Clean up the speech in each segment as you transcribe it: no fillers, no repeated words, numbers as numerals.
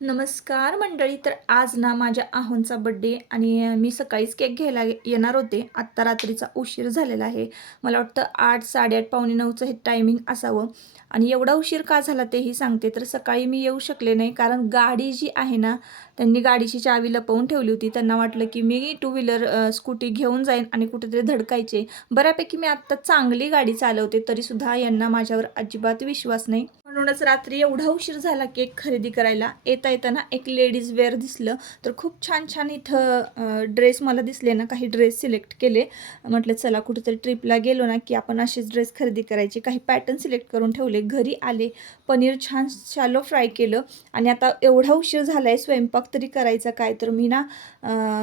नमस्कार मंडळी. तर आज ना माझ्या आहोंचा बड्डे आणि मी सकाळीच केक घ्यायला येणार होते. आत्ता रात्रीचा उशीर झालेला आहे. मला वाटतं 8, 8:30, पावणे 9चं हे टायमिंग असावं आणि एवढा उशीर का झाला तेही सांगते. तर सकाळी मी येऊ शकले नाही कारण गाडी जी आहे ना, त्यांनी गाडीची चावी लपवून ठेवली होती. त्यांना वाटलं की मी टू व्हीलर स्कूटी घेऊन जाईन आणि कुठेतरी धडकायचे. बऱ्यापैकी मी आत्ता चांगली गाडी चालवते, तरीसुद्धा यांना माझ्यावर अजिबात विश्वास नाही. म्हणूनच रात्री एवढा उशीर झाला केक खरेदी करायला. येता येताना एक लेडीज वेअर दिसलं, तर खूप छान छान इथं ड्रेस मला दिसले ना, काही ड्रेस सिलेक्ट केले. म्हटलं चला कुठेतरी ट्रिपला गेलो ना की आपण असेच ड्रेस खरेदी करायचे. काही पॅटर्न सिलेक्ट करून ठेवले. घरी आले, पनीर छान शॅलो फ्राय केलं आणि आता एवढा उशीर झाला आहे, स्वयंपाक तरी करायचा काय. तर मी ना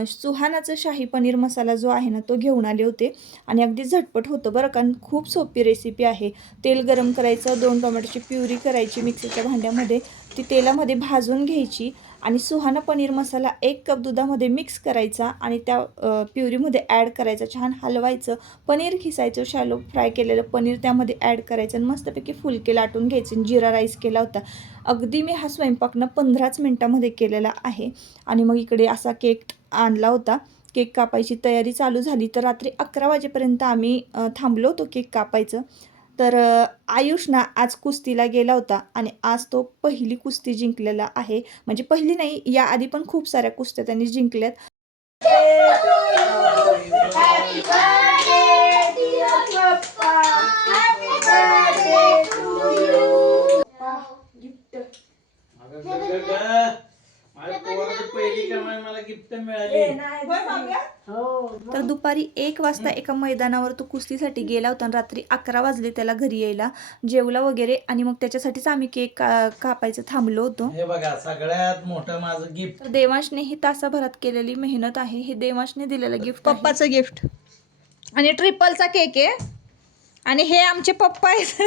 सुहानाचं शाही पनीर मसाला जो आहे ना तो घेऊन आले होते आणि अगदी झटपट होतं बरं, कारण खूप सोपी रेसिपी आहे. तेल गरम करायचं, 2 टोमॅटोची प्युरी करायची मिक्सरच्या भांड्यामध्ये, ती तेलामध्ये भाजून घ्यायची आणि सुहाना पनीर मसाला 1 कप दुधामध्ये मिक्स करायचा आणि त्या प्युरीमध्ये ॲड करायचा, छान हलवायचं, पनीर खिसायचं, शॅलो फ्राय केलेलं पनीर त्यामध्ये ॲड करायचं आणि मस्तपैकी फुलके लाटून घ्यायचे. जिरा राईस केला होता. अगदी मी हा स्वयंपाक ना 15च मिनटामध्ये केलेला आहे. आणि मग इकडे असा केक आणला होता. केक कापायची तयारी चालू झाली, तर रात्री 11 वाजेपर्यंत आम्ही थांबलो होतो केक कापायचं. तर आयुष ना आज कुस्तीला गेला होता आणि आज तो पहिली कुस्ती जिंकलेला आहे. म्हणजे पहिली नाही, याआधी पण खूप साऱ्या कुस्त्या त्यांनी जिंकल्यात. Happy birthday, dear Papa. Happy birthday to you. तर दुपारी 1 वाजता एका मैदानावर तो कुस्तीसाठी गेला होता आणि रात्री 11 वाजले त्याला घरी यायला. जेवला वगैरे आणि मग त्याच्यासाठीच आम्ही केक कापायचं थांबलो होतो. हे बघा सगळ्यात मोठं माझं गिफ्ट. तर देवांशने ही तासाभरात केलेली मेहनत आहे. हे देवांशने दिलेलं गिफ्ट, पप्पाचं गिफ्ट आणि ट्रिपलचा केक आहे आणि हे आमचे पप्पा आहेत.